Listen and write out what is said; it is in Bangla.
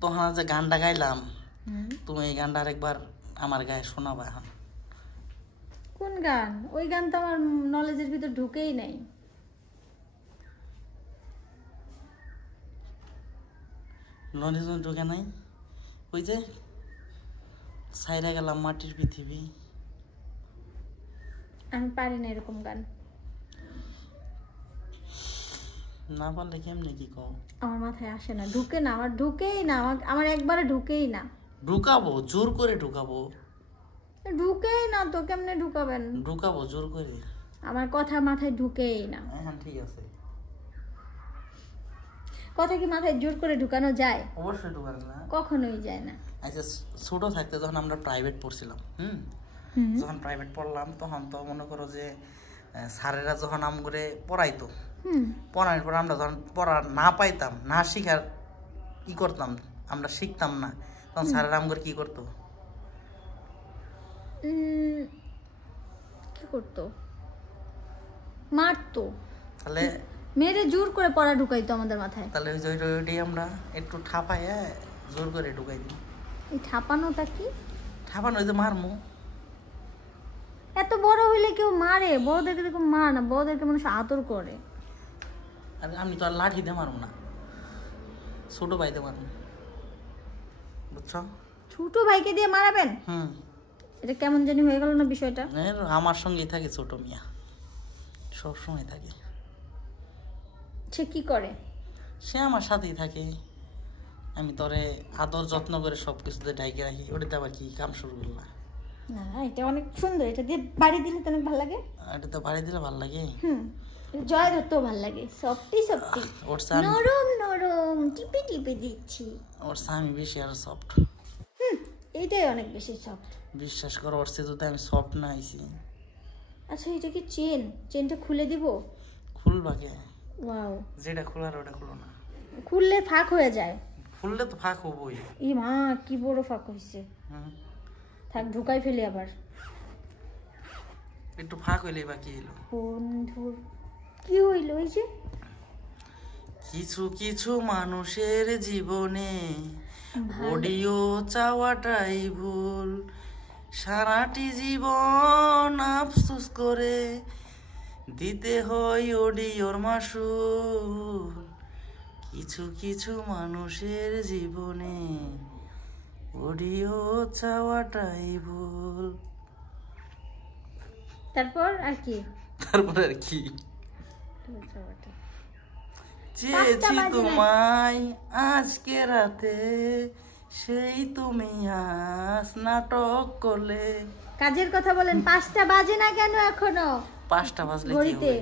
তখন যে গানটা গাইলাম তুমি এই গানটা আরেকবার আমার গায়ে শোনাবা এখন। কোন গান? ওই গান তো আমার নলেজের ভিতর ঢুকেই নাই। নলেজ ঢুকে নাই? ওই যে সাইরা গেলাম মাটির পৃথিবী। আমি পারি না এরকম গান। না পারলে কেমনে কি কও? আমার মাথায় আসে না, ঢুকে না, আমার ঢুকেই না, আমার একবারে ঢুকেই না। ঢুকাবো, জোর করে ঢুকাবো। ঢুকেই না তো, কেমনে ঢুকাবেন? ঢুকাবো জোর করে। আমার কথা মাথায় ঢুকেই না। হ্যাঁ ঠিক আছে। কথা কি মাথায় জোর করে ঢুকানো যায়? অবশ্যই ঢুকানো না, কখনোই যায় না। আচ্ছা ছোট থাকতে যখন আমরা প্রাইভেট পড়ছিলাম, যখন প্রাইভেট পড়লাম তখন তো মনে করো যে স্যারেরা যখন আম করে পড়াইতো, পড়ানোর পর আমরা যখন পড়া না পাইতাম, না শিখার কি করতাম, আমরা শিখতাম না, তখন স্যারেরা আম করে কি করতো? কি করতো? মারতো। তাহলে মেরে জোর করে পড়া ঢুকাইতো আমাদের মাথায়। তাহলে ওইটাই আমরা একটু ঠাপাই জোর করে ঢুকাই দিই। এই ঠাপানোটা কি? ঠাপানো ওই যে মারমু। এত বড় হইলে কেউ মারে? বড়দেরকে দেখো মার না, বড়দেরকে মানুষ আদর করে। আরে আমি তো আর লাঠি দিয়ে মারবো না, ছোট ভাইতে মারবো, বুঝছো? ছোট ভাইকে দিয়ে মারাবেন? এটা কেমন জানি হয়ে গেল না বিষয়টা। আমার সঙ্গেই থাকে ছোট মিয়া, সব সময় থাকে। সে কি করে? সে আমার সাথেই থাকে, আমি তোরে আদর যত্ন করে সবকিছুতে ঢাইকে রাখি। ওটাতে আবার কি কাম শুরু করলাম? না এটা অনেক সুন্দর, এটা দিয়ে বাড়ি দিলে তো অনেক ভালো লাগে। এটা তো বাড়ি দিলে ভালো লাগে। জয় ধরতেও ভালো লাগে, সফটি সফটি, নরম নরম, টিপে টিপে দিচ্ছি। ওর স্বামী বেশি আর সফট। এইটাই অনেক বেশি সফট। বিশ্বাস করো, ওর সে যদি আমি সফট না আইছি। আচ্ছা এটা কি চেনটা খুলে দিব? খুলবা কে? ওয়াও, যেটা খোলার ওটা খুলো না। খুললে ফাঁক হয়ে যায়। খুললে তো ফাঁক হবই। ই মা, কি বড় ফাঁক হইছে। থাক ঢুকাই ফেলি আবার। একটু ফাঁক হইলেই বা কি হইলো? বন্ধুর কি হইল? ওই যে কিছু কিছু মানুষের জীবনে অডিও চাওয়াটাই ভুল, সারাটি জীবন আফসোস করে দিতে হয় অডিওর মাসুল। কিছু কিছু মানুষের জীবনে অডিও চাওয়াটাই ভুল। তারপর আর কি? তারপর আর কি? চেয়েছি তোমায় আজকে রাতে, সেই তুমি আজ নাটক করলে। কাজের কথা বলেন, 5টা বাজে না কেন এখনো? 5টা বাজলে কি হবে?